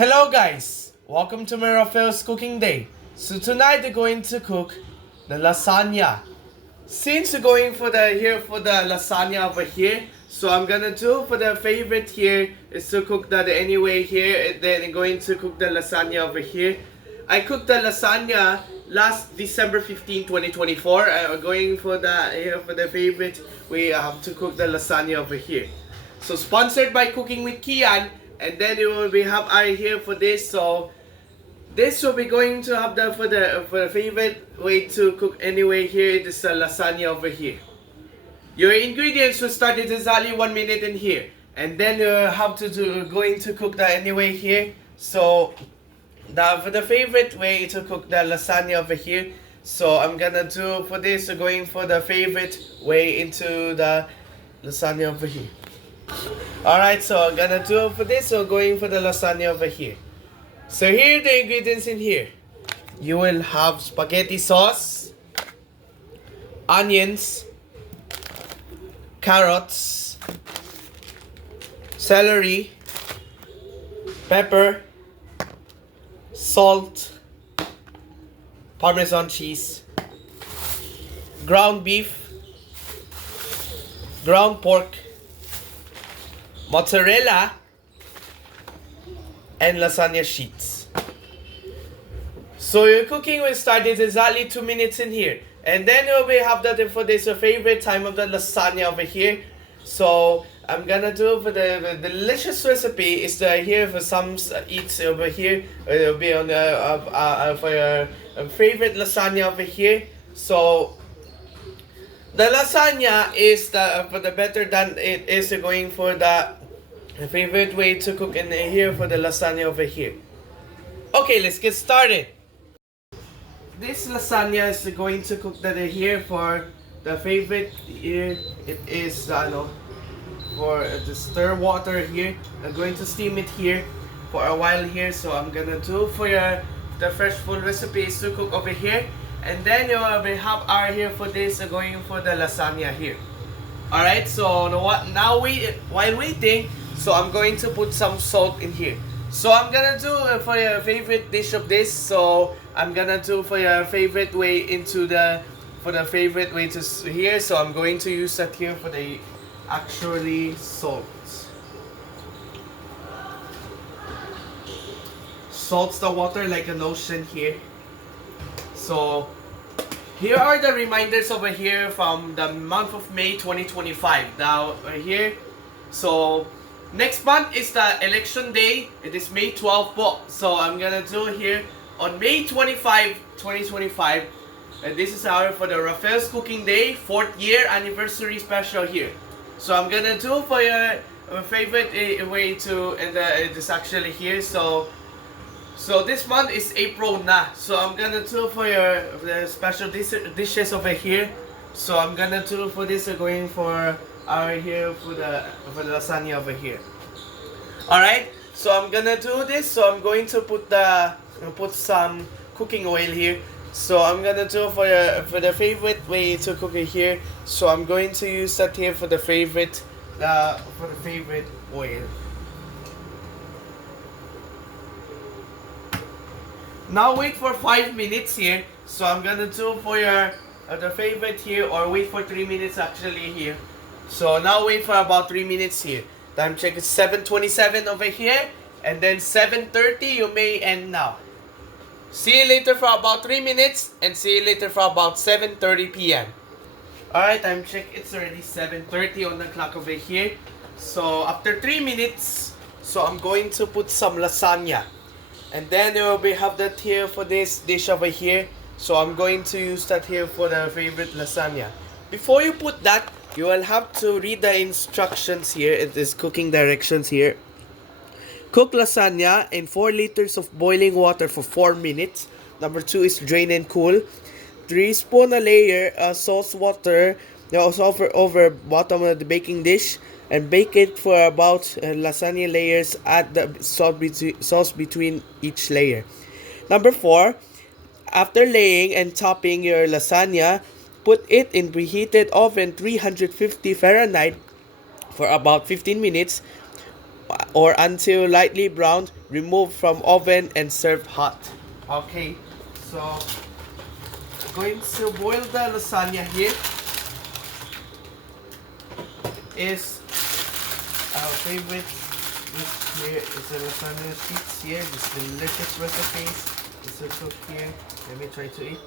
Hello guys, welcome to my Raphael's cooking day. So tonight we're going to cook the lasagna. Since we're going for the lasagna over here, so I'm gonna do for the favorite here is to cook that anyway here, and then I'm going to cook the lasagna over here. I cooked the lasagna last December 15, 2024. I'm going for the for the favorite we have to cook the lasagna over here. So sponsored by Cooking with Kian. And then we have our here for this. So this will be going to have the for the favorite way to cook anyway here. It is the lasagna over here. Your ingredients will start at exactly 1 minute in here, and then you have to going to cook that anyway here. So for the favorite way to cook the lasagna over here. So I'm gonna do for this. So going for the favorite way into the lasagna over here. Alright, so I'm gonna do for this, so going for the lasagna over here. So here are the ingredients in here. You will have spaghetti sauce, onions, carrots, celery, pepper, salt, Parmesan cheese, ground beef, ground pork, mozzarella, and lasagna sheets. So your cooking will start at exactly 2 minutes in here, and then we have that for this your favorite time of the lasagna over here. So I'm gonna do for the delicious recipe is the here for some eats over here. It will be on the for your favorite lasagna over here. So the lasagna is for the better than it is going for the favorite way to cook in here for the lasagna over here. Okay, let's get started. This lasagna is going to cook that here for the favorite here. It is for the stir water here. I'm going to steam it here for a while here. So I'm gonna do for the fresh food recipes to cook over here. And then we have our here for this going for the lasagna here. Alright, so now while waiting, so I'm going to put some salt in here. So I'm gonna do for your favorite dish of this. So I'm gonna do for your favorite way into the favorite way to here. So I'm going to use that here for the actually salt. Salts the water like an ocean here. So here are the reminders over here from the month of May 2025. Now here, so next month is the election day. It is May 12 po. So I'm gonna do here on May 25, 2025. And this is our for the Raphael's Cooking Day 4th year anniversary special here. So I'm gonna do for your favorite way to, and it is actually here. So this month is April na. So I'm gonna do for your the special dishes over here. So I'm gonna do for this going for our here for the lasagna over here. Alright, so I'm gonna do this. So I'm going to put some cooking oil here. So I'm gonna do for the favorite way to cook it here. So I'm going to use that here for the favorite oil. Now wait for 5 minutes here. So I'm gonna do for your the favorite here, or wait for 3 minutes actually here. So now wait for about 3 minutes here. Time check is 7:27 over here, and then 7:30 you may end now. See you later for about 3 minutes, and see you later for about 7:30 p.m. Alright, time check, it's already 7:30 on the clock over here. So after 3 minutes, so I'm going to put some lasagna. And then we have that here for this dish over here. So I'm going to use that here for the favorite lasagna. Before you put that, you will have to read the instructions here. It is cooking directions here. Cook lasagna in 4 liters of boiling water for 4 minutes. Number 2 is drain and cool. 3 spoon a layer sauce water over bottom of the baking dish, and bake it for about lasagna layers. Add the sauce between each layer. Number 4, after laying and topping your lasagna, put it in preheated oven 350 Fahrenheit for about 15 minutes or until lightly browned. Remove from oven and serve hot. Okay, so I'm going to boil the lasagna here. Is our favorite dish here is the lasagna sheets here. This delicious recipes. This is cooked here. Let me try to eat.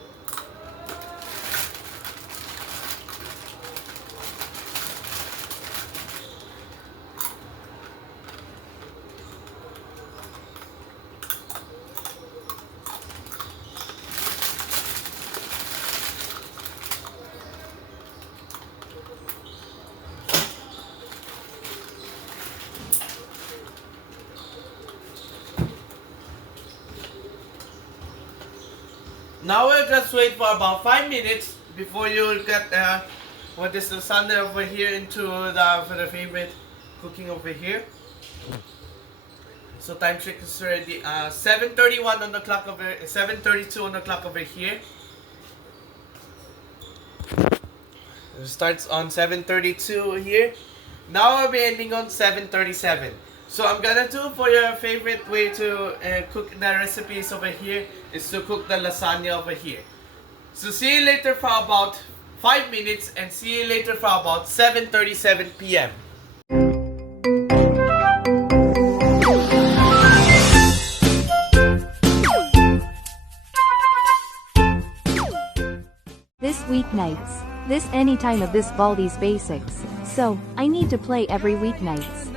Now we'll just wait for about 5 minutes before you will get what is the lasagna over here into for the favorite cooking over here. So time check is already 7:31 on the clock over 7:32 on the clock over here. It starts on 7:32 here. Now we'll be ending on 7:37. So I'm gonna do for your favorite way to cook the recipes over here is to cook the lasagna over here. So see you later for about 5 minutes, and see you later for about 7:37 p.m. This weeknights. This anytime of this Baldi's Basics. So, I need to play every weeknights.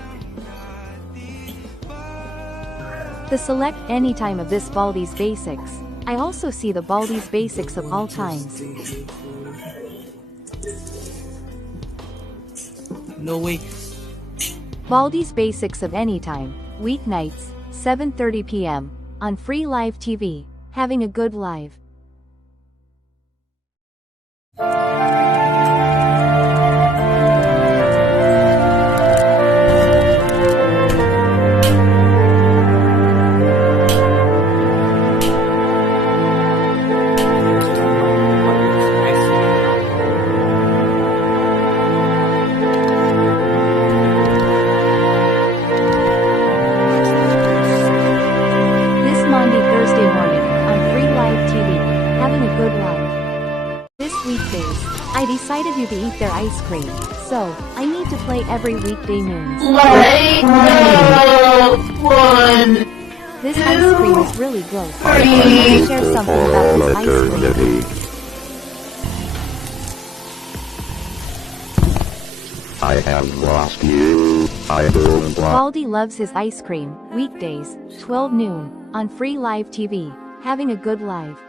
The select anytime of this Baldi's Basics. I also see the Baldi's Basics of all times. No way. Baldi's Basics of anytime, weeknights, 7:30 p.m. on Free Live TV. Having a good live. I decided you to eat their ice cream, so I need to play every weekday noon. This ice cream is really good. I want to share something about this ice cream. I have lost you. I don't want. Baldi loves his ice cream. Weekdays, 12 noon, on Free Live TV. Having a good live.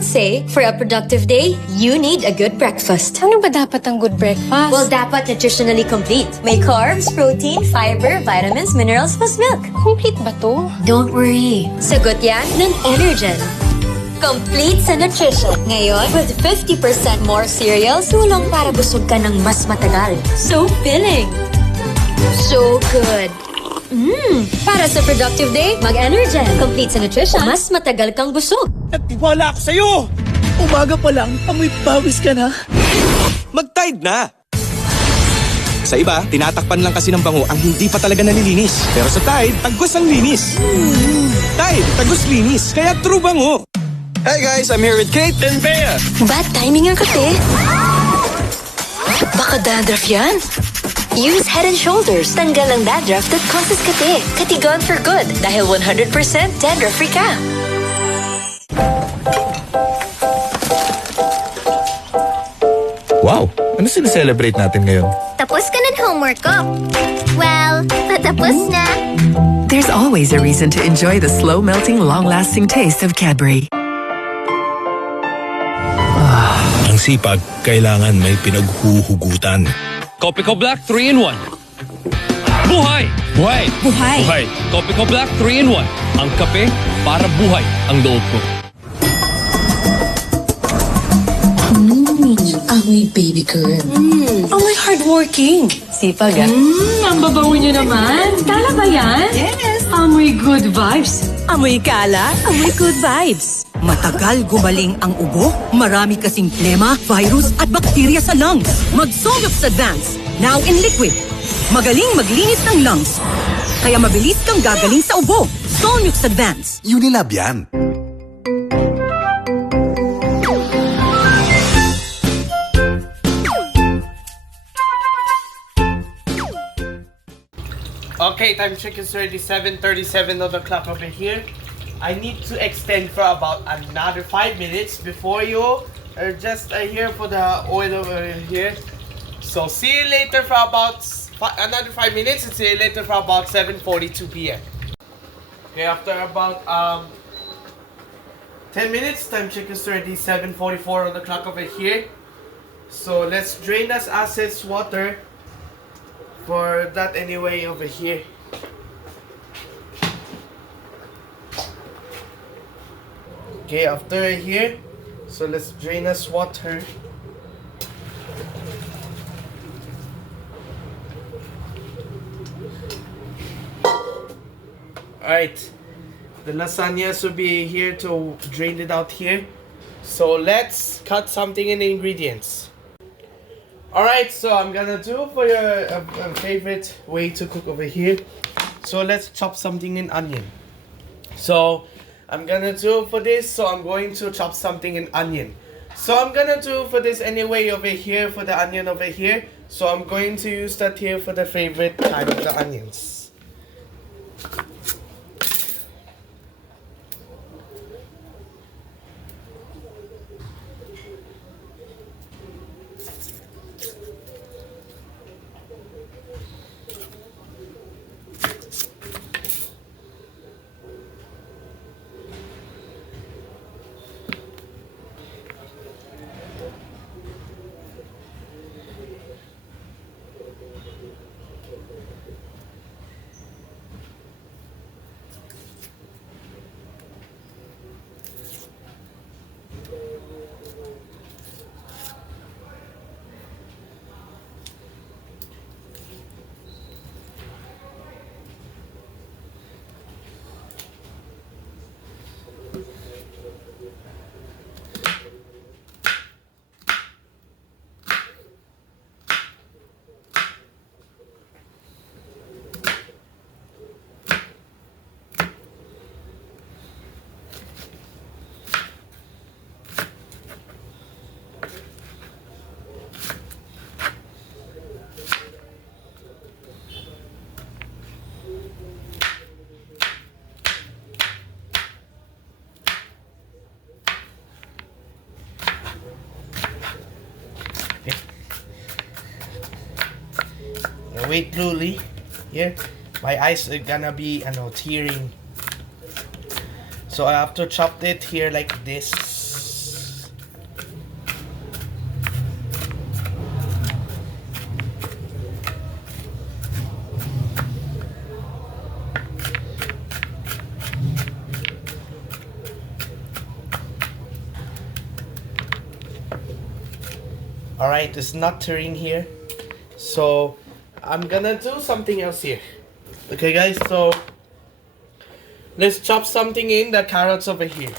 Experts say, for a productive day, you need a good breakfast. Ano ba dapat ang good breakfast? Well, dapat nutritionally complete. May carbs, protein, fiber, vitamins, minerals, plus milk. Complete ba to? Don't worry. Sagot yan ng Energen. Complete sa nutrition. Ngayon, with 50% more cereals, tulong para busog ka ng mas matagal. So filling. So good. Para sa productive day, mag-Energen. Complete sa nutrition, mas matagal kang busog. Nagtiwala ako sa'yo! Umaga pa lang, amoy pawis ka na. Mag-Tide na! Sa iba, tinatakpan lang kasi ng bango ang hindi pa talaga nalilinis. Pero sa Tide, tagos ang linis. Tide, tagos linis. Kaya true bango. Hey guys, I'm here with Kate and Bea. Bad timing ang kape. Baka dandruff yan? Use Head and Shoulders. Tanggal ang dandruff that causes kate. Katigon for good dahil 100% dandruff-free ka. Wow, ano sineselebrate natin ngayon? Tapos ka ng homework ko. Well, patapos na. There's always a reason to enjoy the slow-melting, long-lasting taste of Cadbury. Ang sipag, kailangan may pinaghuhugutan. Kopi Ko Black 3-in-1. Buhay! Buhay! Buhay! Buhay! Kopi Ko Black 3-in-1. Ang kape para buhay ang loob ko. Amoy baby girl. Amoy hardworking. Sipag Ang babaw niyo naman. Kala ba yan? Yes! Amoy good vibes. Amoy kala, amoy good vibes. Matagal gumaling ang ubo, marami kasing plema, virus at bakterya sa lungs. Mag-Solux Advance, now in liquid. Magaling maglinis ng lungs. Kaya mabilis kang gagaling sa ubo. Solux Advance. Unilab yan. Okay, time check is already 7:37 on the clock over here. I need to extend for about another 5 minutes before you are just here for the oil over here. So see you later for about another 5 minutes and see you later for about 7:42 p.m. Okay, after about 10 minutes, time check is already 7:44 on the clock over here. So let's drain this assets water for that anyway over here. Okay, after here, so let's drain us water. Alright, the lasagnas will be here to drain it out here. So let's cut something in the ingredients. Alright, so I'm gonna do for your favorite way to cook over here. So let's chop something in onion. So I'm gonna do for this, so I'm going to chop something in onion. So I'm gonna do for this anyway over here for the onion over here. So I'm going to use that here for the favorite kind of the onions. Wait, Luli. Here, my eyes are gonna be, tearing. So I have to chop it here like this. Alright, it's not tearing here. So I'm gonna do something else here. Okay guys, so let's chop something in the carrots over here.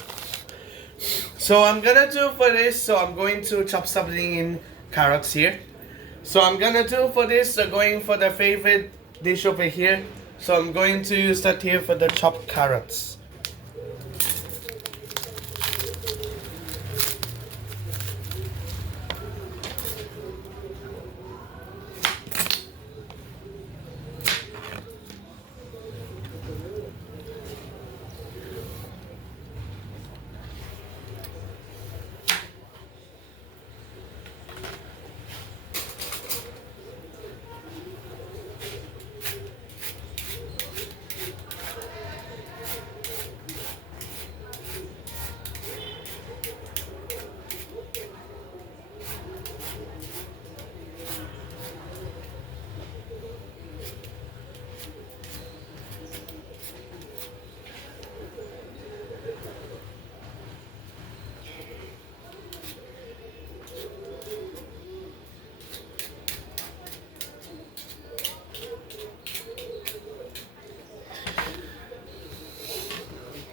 So I'm gonna do for this, so I'm going to chop something in carrots here. So I'm gonna do for this, going for the favorite dish over here. So I'm going to use that here for the chopped carrots.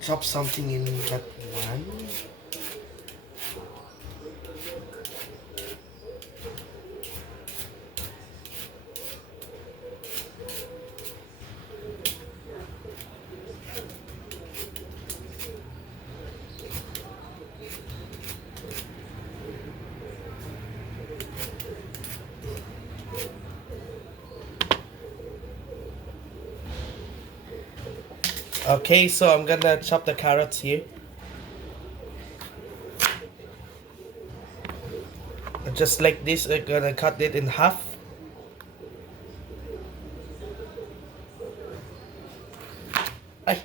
Chop something in that one. Okay, so I'm gonna chop the carrots here. Just like this, I'm gonna cut it in half. Ay.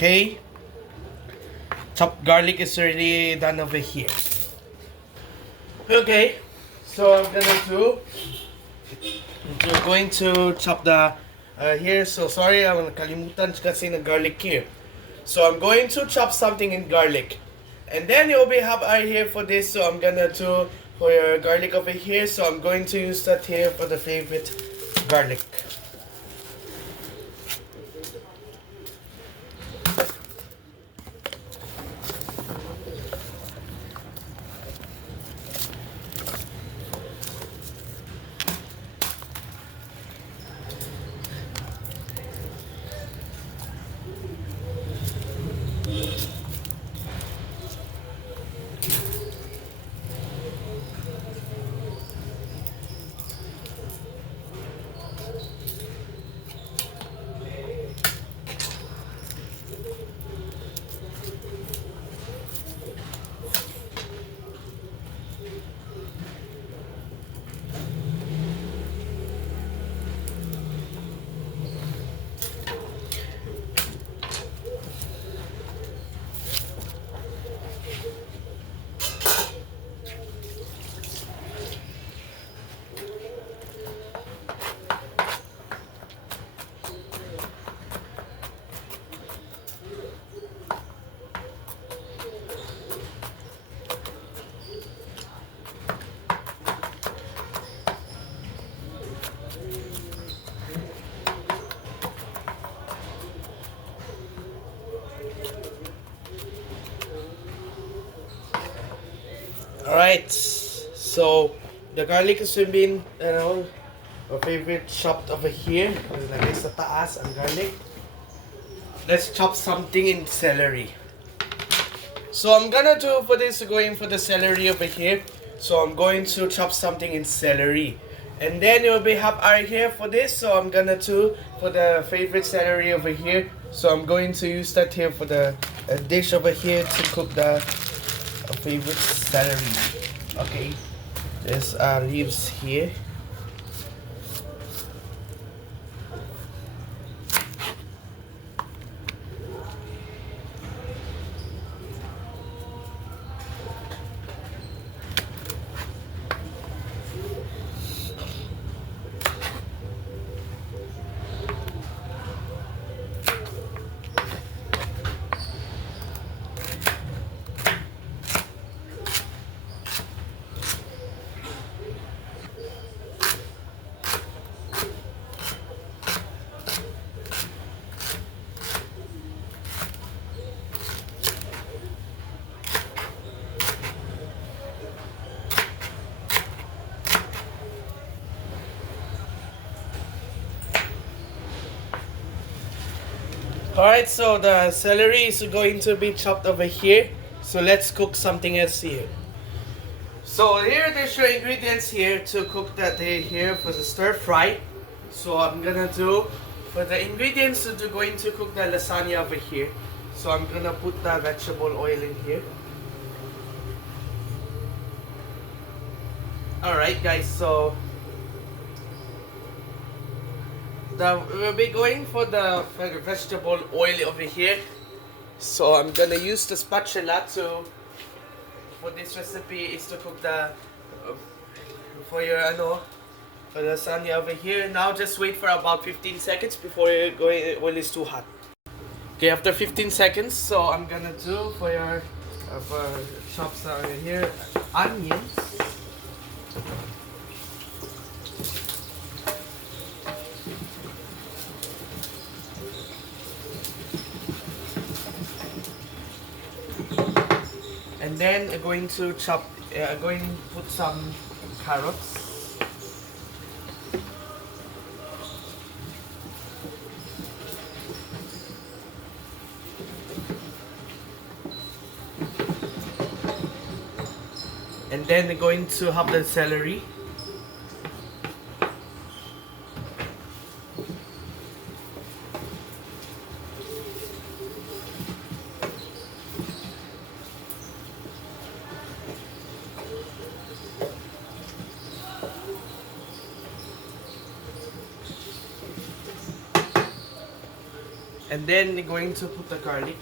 Okay. Chopped garlic is already done over here. Okay. So I'm going to chop the here. So sorry, I'm nakalimutan kasi ng garlic here. So I'm going to chop something in garlic. And then you'll be have here for this. So I'm gonna do for your garlic over here. So I'm going to use that here for the favorite garlic. Alright, so the garlic has been, our favorite chopped over here. Lagay sa taas ang garlic. Let's chop something in celery. So I'm gonna do for this, going for the celery over here. So I'm going to chop something in celery. And then you'll be have our here for this. So I'm gonna do for the favorite celery over here. So I'm going to use that here for the dish over here to cook the favorite celery. Okay, there's leaves here. Alright, so the celery is going to be chopped over here. So let's cook something else here. So here there's your ingredients here to cook that here for the stir fry. So I'm gonna do for the ingredients to going to cook the lasagna over here. So I'm gonna put the vegetable oil in here. Alright guys, so we'll be going for the vegetable oil over here. So I'm gonna use the spatula to, for this recipe is to cook the for your for the lasagna over here. Now just wait for about 15 seconds before you're going, oil is too hot. Okay, after 15 seconds, so I'm gonna do for your chops over here, onions. And then I'm going to chop, going to put some carrots. And then we're going to have the celery. And then we're going to put the garlic.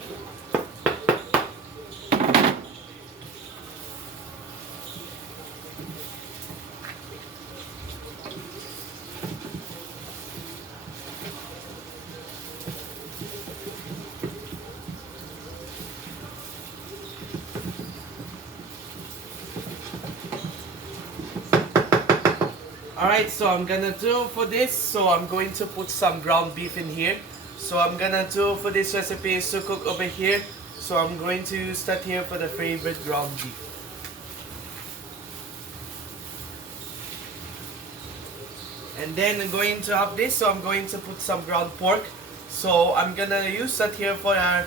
Alright, so I'm gonna do for this, so I'm going to put some ground beef in here. So I'm gonna do for this recipe is to cook over here. So I'm going to use that here for the favorite ground beef. And then I'm going to have this, so I'm going to put some ground pork. So I'm gonna use that here for our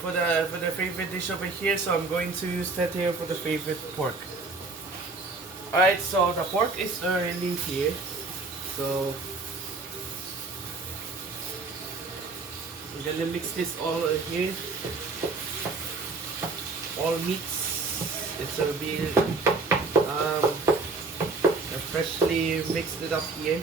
for the favorite dish over here. So I'm going to use that here for the favorite pork. Alright, so the pork is already here. So I'm gonna mix this all here. All meats. It will be freshly mixed it up here.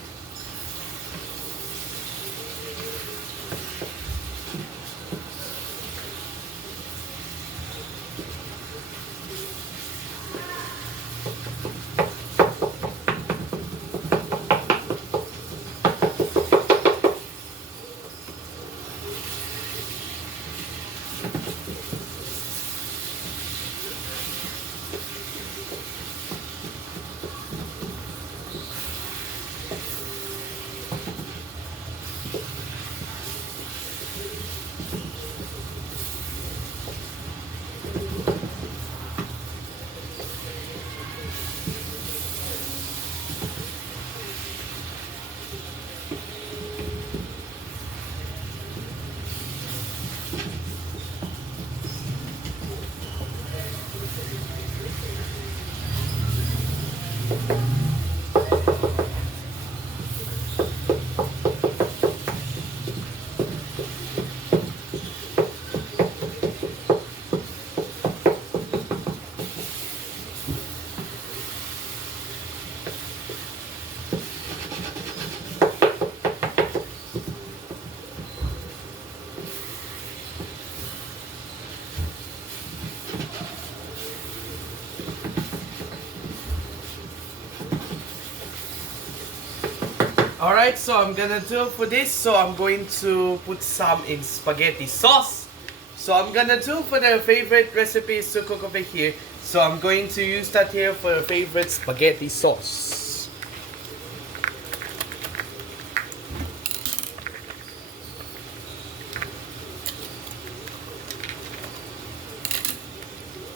Alright, so I'm gonna do for this, so I'm going to put some in spaghetti sauce. So I'm gonna do for the favorite recipes to cook over here. So I'm going to use that here for a favorite spaghetti sauce.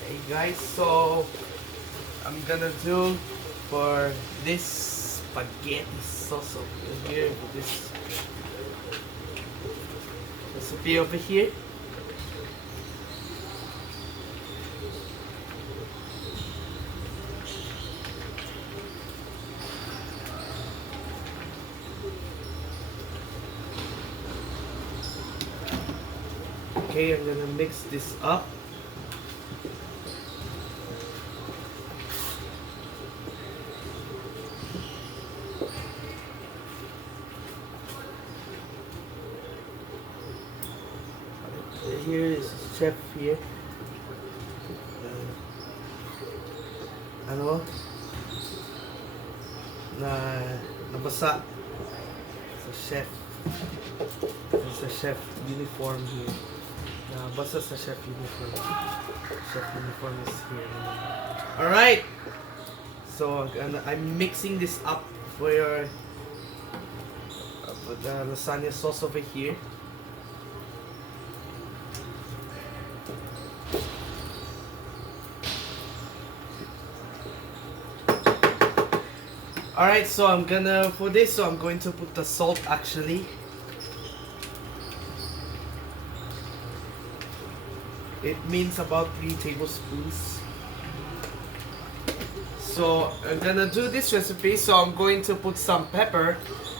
Hey guys, so I'm gonna do for this spaghetti sauce over here, for this recipe over here. Okay, I'm gonna mix this up. Here is chef here. Ano? Nabasa sa chef. Sa chef uniform here. Nabasa sa chef uniform. Chef uniform is here. Alright. So I'm mixing this up for your for the lasagna sauce over here. Alright, so I'm gonna, for this, so I'm going to put the salt actually. It means about 3 tablespoons. So I'm gonna do this recipe, so I'm going to put some pepper.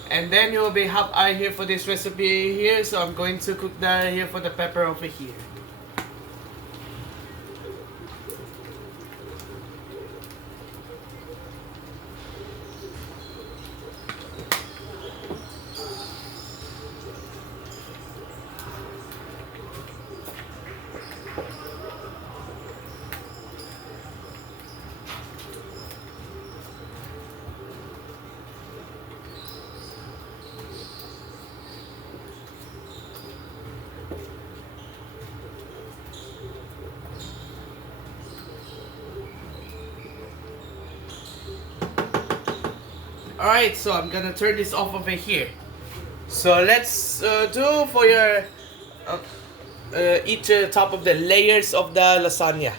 And then you'll be half eye here for this recipe here, so I'm going to cook that here for the pepper over here. Alright, so I'm gonna turn this off over here. So let's do for your each top of the layers of the lasagna.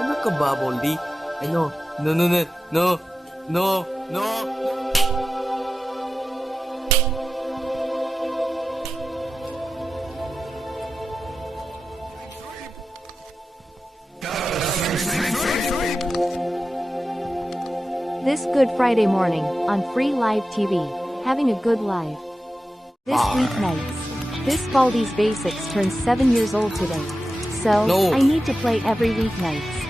Ano ka ba, Boldy? Ano? No. This Good Friday morning, on Free Live TV, having a good live. This weeknights. This Baldi's Basics turns 7 years old today. So, No. I need to play every weeknights.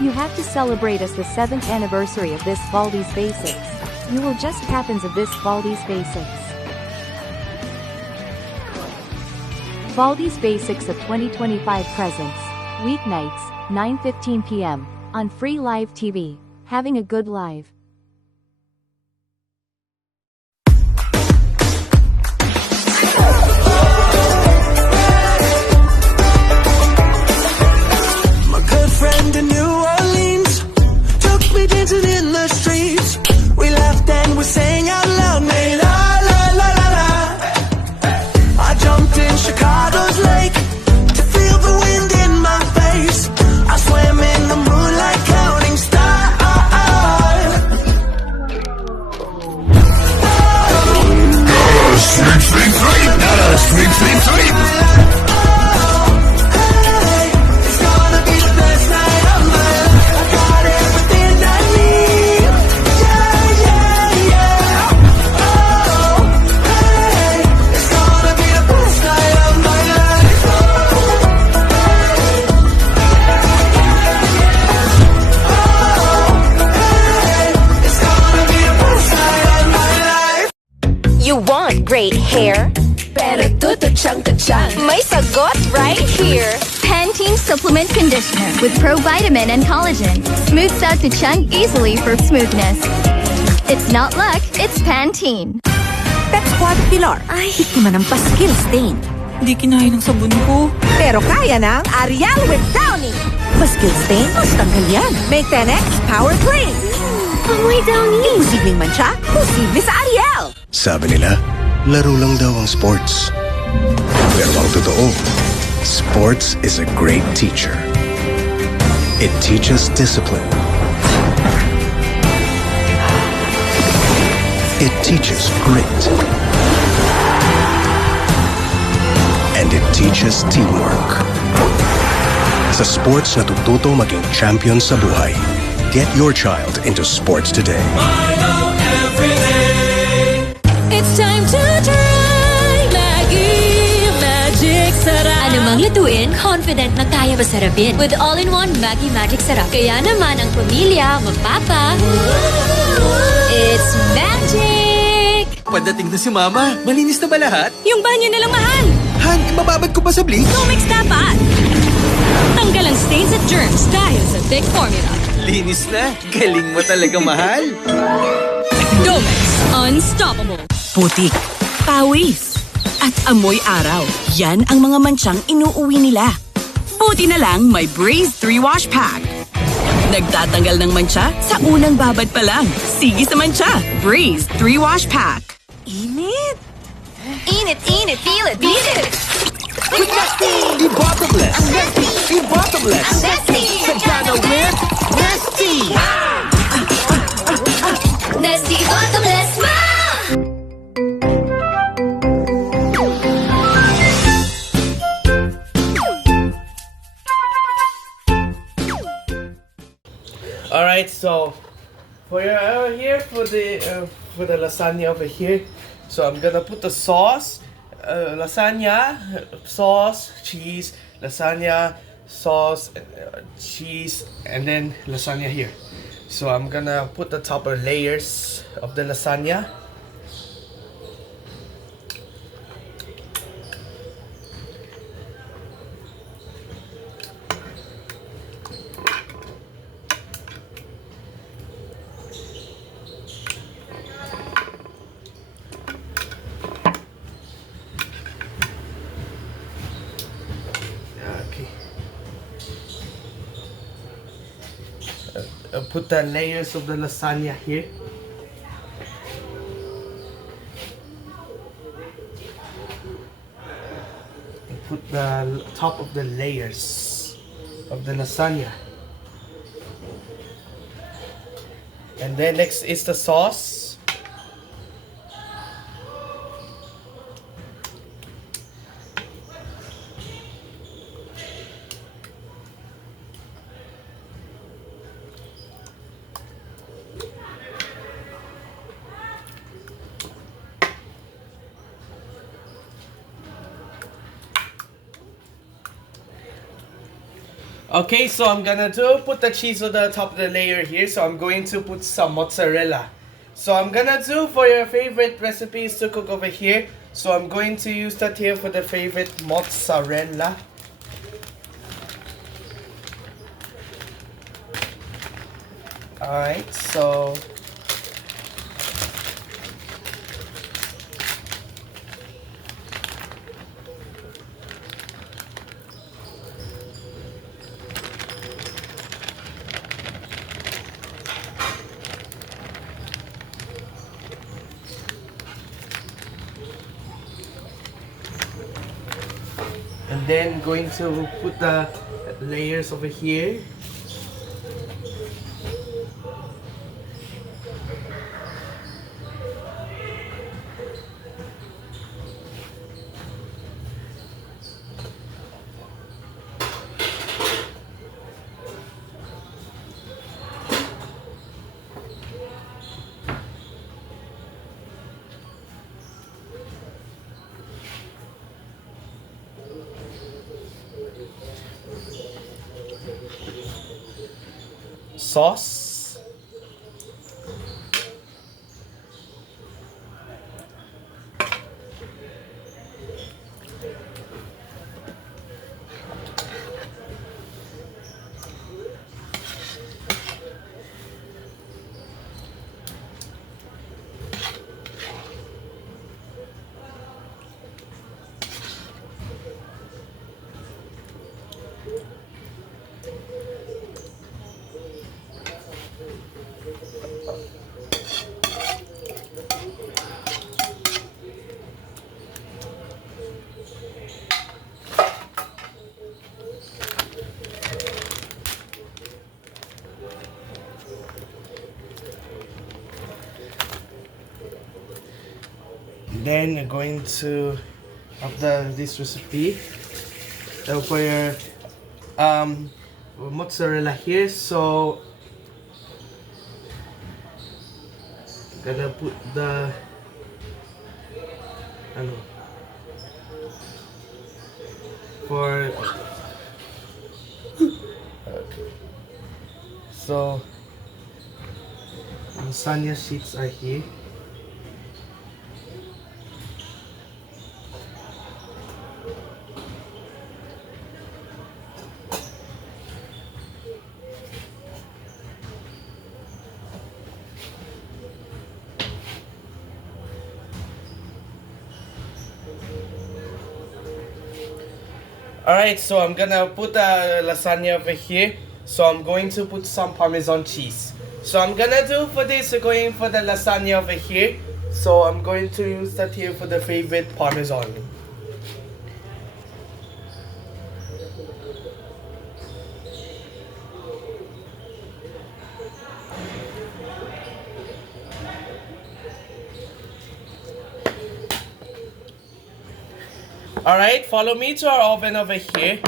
You have to celebrate as the 7th anniversary of this Baldi's Basics. You will just happens of this Baldi's Basics. Baldi's Basics of 2025 presents, weeknights, 9:15 p.m. on Free Live TV, having a good live. My good friend in New Orleans took me dancing in the streets. We laughed and we sang out loud, made la la la la la. I jumped in Chicago's lake to feel the wind in my face. I swam in the moonlight counting stars. You want great hair? Pero tutuchang may sagot right here. Pantene Supplement Conditioner with provitamin and collagen. Smooths out the chunk easily for smoothness. It's not luck, it's Pantene. Pet Squad Pilar. Ay, biktima ng paskil stain. Hindi kinaya ng sabon ko. Pero kaya ng Ariel with Downy. Paskil stain, mas tanggal yan. May 10x Power Clean. Amoy Downy. Imposibleng mancha, posible sa Ariel. Sabi nila, laro lang daw ang sports. Pero ang totoo, sports is a great teacher. It teaches discipline. It teaches grit. And it teaches teamwork. Sa sports natututo maging champion sa buhay. Get your child into sports today. It's time to try Maggie Magic Sarap. Anumang lutuin, confident na kaya masarapin with all-in-one Maggie Magic Sarap. Kaya naman ang pamilya, mapapa. It's magic! Padating na si Mama. Malinis na ba lahat? Yung banyo na lang mahal. Han, ibababad ko pa sa bleach? Comex dapat. Tanggal ang stains at germs dahil sa thick formula. Linis na. Galing mo talaga, mahal. Domex Unstoppable. Putik, pawis, at amoy araw. Yan ang mga mansyang inuuwi nila. Buti na lang may Breeze 3-Wash Pack. Nagtatanggal ng mancha sa unang babad pa lang. Sige sa mancha. Breeze 3-Wash Pack. Init. Init, init, feel it, beat it. Nasty! E-bottomless! Ang nasty! E-bottomless! Ang nasty! Sagana with Nasty! Nasty bottomless mom! Alright, so for your here for the lasagna over here, so I'm gonna put the sauce, lasagna, sauce, cheese, lasagna, sauce, cheese, and then lasagna here. So I'm gonna put the top layers of the lasagna. Put the layers of the lasagna here. And put the top of the layers of the lasagna. And then next is the sauce. Okay, so I'm gonna put the cheese on the top of the layer here. So I'm going to put some mozzarella. So I'm gonna do for your favorite recipes to cook over here. So I'm going to use that here for the favorite mozzarella. Alright, so and then going to put the layers over here. Sauce. then you're going to have this recipe for your mozzarella here. So gonna put the for okay. So lasagna sheets are here. Alright, so I'm gonna put the lasagna over here. So I'm going to put some Parmesan cheese. So I'm gonna do for this, going for the lasagna over here. So I'm going to use that here for the favorite Parmesan. Alright, follow me to our oven over here.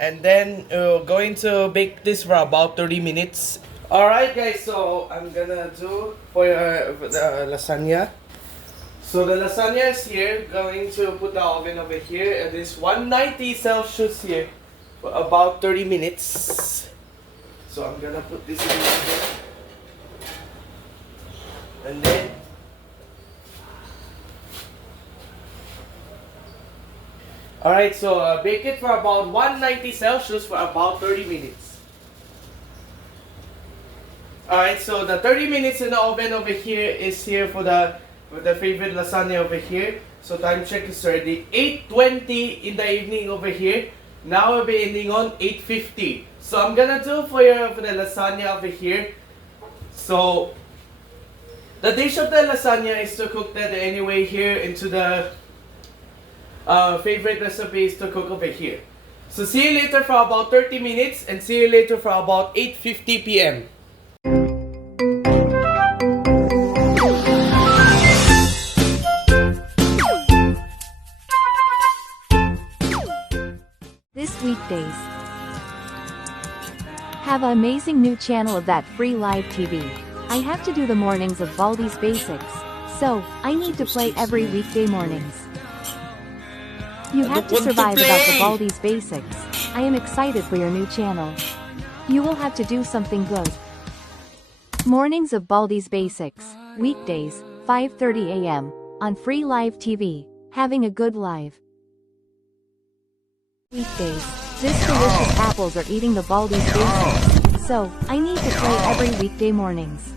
And then we're going to bake this for about 30 minutes. Alright guys, so I'm gonna do for the lasagna. So the lasagna is here. Going to put the oven over here. It is 190 Celsius here for about 30 minutes. So I'm gonna put this in here. And then alright, so bake it for about 190 Celsius for about 30 minutes. Alright, so the 30 minutes in the oven over here is here for the favorite lasagna over here. So time check is already 8:20 in the evening over here. Now we'll be ending on 8:50. So I'm gonna do for the lasagna over here. So the dish of the lasagna is to cook that anyway here into the favorite recipe is to cook over here. So see you later for about 30 minutes and see you later for about 8:50 p.m. This weekdays. Have an amazing new channel of that free live TV. I have to do the mornings of Baldi's Basics, so I need to play every weekday mornings. You have to survive about the Baldi's Basics. I am excited for your new channel. You will have to do something good. Mornings of Baldi's Basics, weekdays, 5:30 a.m. on free live TV. Having a good live. Weekdays, this delicious apples are eating the Baldi's Basics, so I need to play every weekday mornings.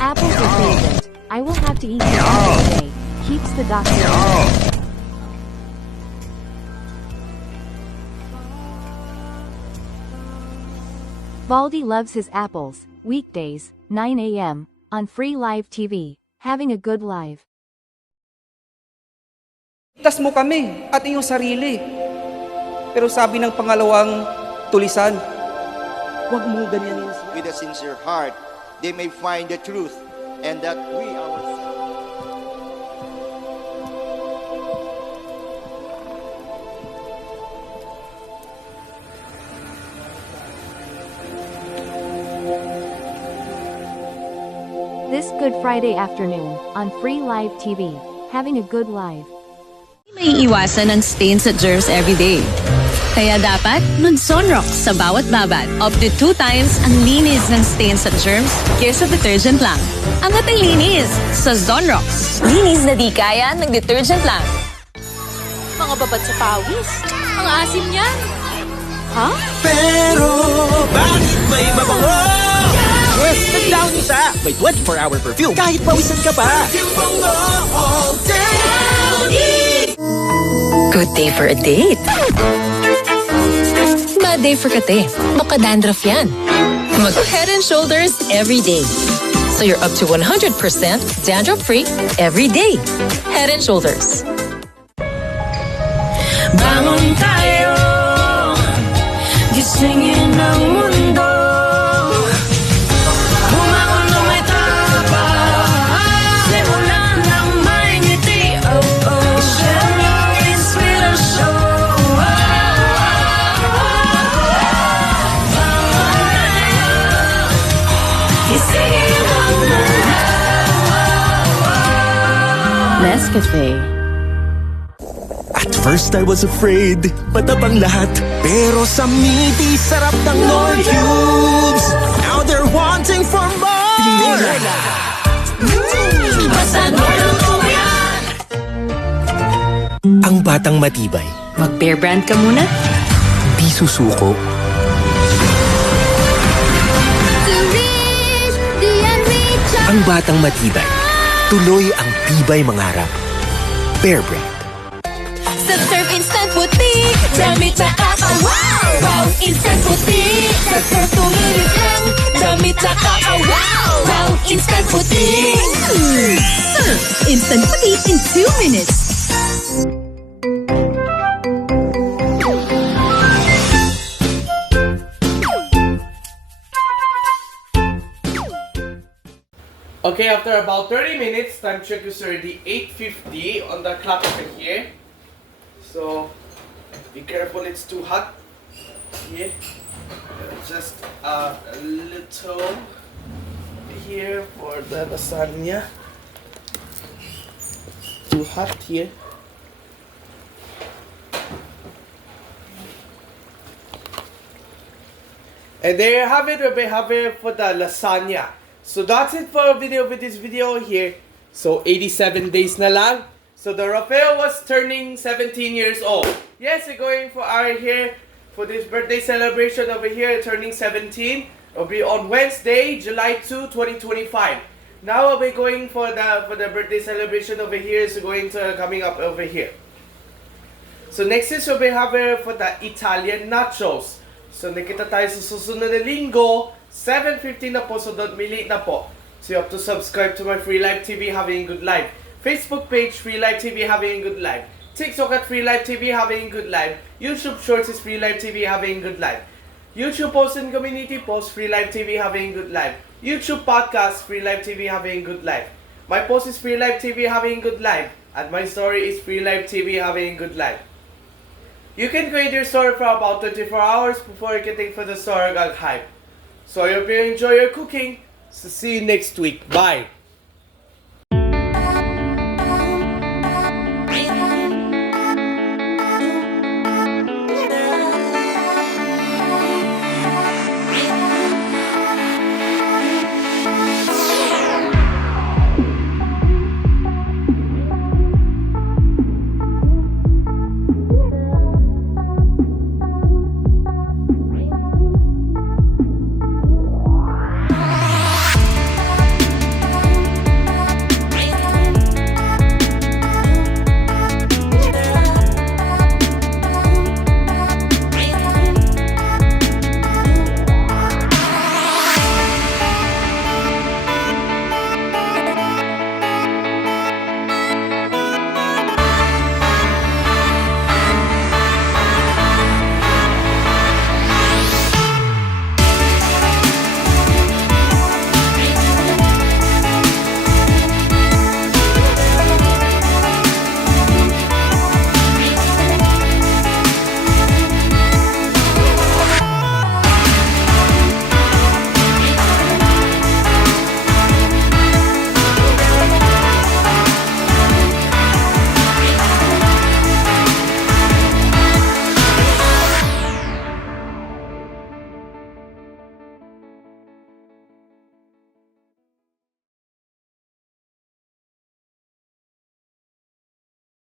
Apples are favorite. I will have to eat them every day. Keeps the doctor away. Baldi loves his apples, weekdays, 9 a.m. on free live TV. Having a good live. Tas mo kami at iyong sarili. Pero sabi ng pangalawang tulisan, huwag mong ganyanin. With a sincere heart, they may find the truth and that we ourselves. This Good Friday afternoon, on free live TV, having a good live. May iwasan ang stains at germs every day. Kaya dapat mag-Sunrock sa bawat babad. Up to 2 times ang linis ng stains at germs kaysa detergent lang. Angat ang linis sa Sunrocks. Linis na di kaya ng detergent lang. Mga babad sa pawis. Ang asim niyan. Ha? Pero bakit may mabango? Yes, nag-down isa! May 24-hour perfume kahit pawisan ka pa! All day. Good day for a date. Bad day for kate. Makadandruff yan. Mag-Head and Shoulders every day. So you're up to 100% dandruff-free every day. Head and Shoulders. Bangon tayo, gisingin ang mundo. Bumangon na may tapang. Nescafe. At first I was afraid, matabang lahat. Pero sa meaty sarap ng Lord Cubes, now they're wanting for more. Basta Lord yan. Ang batang matibay, Mag-Bear Brand ka muna? di susuko. Ang batang matibay, tuloy ang tibay mangarap. Bear Brand. Sa Surf Instant Putik, damit nakaka-wow! Wow! Instant Putik! Sa Surf tumilit lang, damit nakaka-wow! Wow! Instant Putik! Surf Instant Putik in 2 minutes. Okay, after about 30 minutes, time check is already 8:50 on the clock over here. So, be careful, it's too hot here. Just a little here for the lasagna. Too hot here. And there you have it, we have it for the lasagna. So that's it for a video with this video here. So 87 days na lang. So the Raphael was turning 17 years old. Yes, we're going for our here for this birthday celebration over here, turning 17. It'll be on Wednesday, July 2, 2025. Now we'll be going for the birthday celebration over here. So going to coming up over here. So next is we'll be having for the Italian nachos. So nakita tayo sa susunod na linggo, 7:15 na po, so don't be late na po. So you have to subscribe to my Free Live TV, Having Good Life. Facebook page, Free Live TV, Having Good Life. TikTok at Free Live TV, Having Good Life. YouTube Shorts is Free Live TV, Having Good Life. YouTube post and community post, Free Live TV, Having Good Life. YouTube podcast, Free Live TV, Having Good Life. My post is Free Live TV, Having Good Life. And my story is Free Live TV, Having Good Life. You can create your story for about 24 hours before you can take for the story got hype. So I hope you enjoy your cooking. So see you next week. Bye.